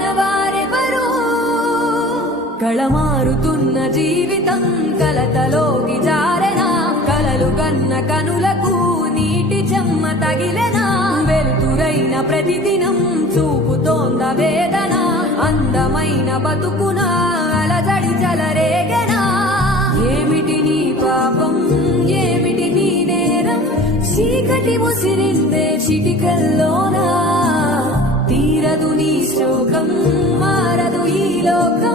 మనవారెవరు కళమారుతున్న జీవితం కలతలోకి జారెనా కలలు గన్న కనులకు నీటి చెమ్మ తగిలెనా వెలుతురైన ప్రతిదినం చూపుతోంద వేదన అందమైన బతుకున అలజడి చలరేగెనా ఏమిటి నీ పాపం ఏమిటి నీ నేరం చీకటి ముసిరిందే చిటికల్లోనా తీరదు నీ శోకం మారదు ఈ లోకం